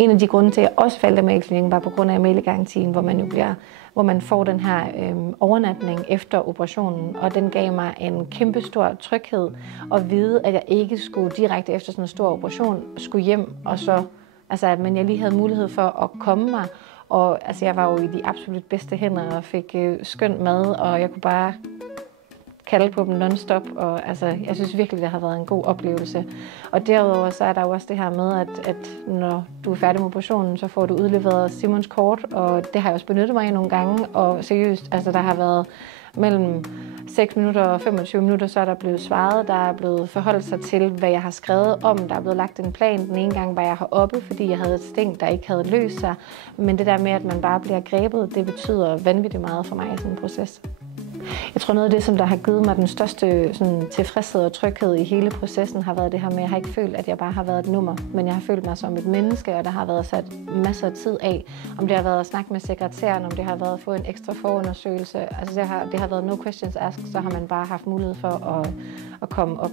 En af de grunde til, at jeg også faldt af maveklinikken, var på grund af Amelie-garantien, hvor man får den her overnatning efter operationen, og den gav mig en kæmpe stor tryghed at vide, at jeg ikke skulle direkte efter sådan en stor operation skulle hjem, og så, men jeg lige havde mulighed for at komme mig, og jeg var jo i de absolut bedste hænder og fik skøn mad, og jeg kunne bare kalde på dem non-stop, og jeg synes virkelig, det har været en god oplevelse. Og derudover så er der jo også det her med, at når du er færdig med operationen, så får du udleveret Simons kort, og det har jeg også benyttet mig af nogle gange, og seriøst, der har været mellem 6 minutter og 25 minutter, så er der blevet svaret, der er blevet forholdt sig til, hvad jeg har skrevet om, der er blevet lagt en plan. Den ene gang var jeg heroppe, fordi jeg havde et sting, der ikke havde løst sig, men det der med, at man bare bliver grebet, det betyder vanvittigt meget for mig i sådan en proces. Jeg tror noget af det, som der har givet mig den største tilfredshed og tryghed i hele processen, har været det her med, at jeg har ikke følt, at jeg bare har været et nummer, men jeg har følt mig som et menneske, og der har været sat masser af tid af. Om det har været at snakke med sekretæren, om det har været at få en ekstra forundersøgelse. Det har været no questions asked, så har man bare haft mulighed for at komme op.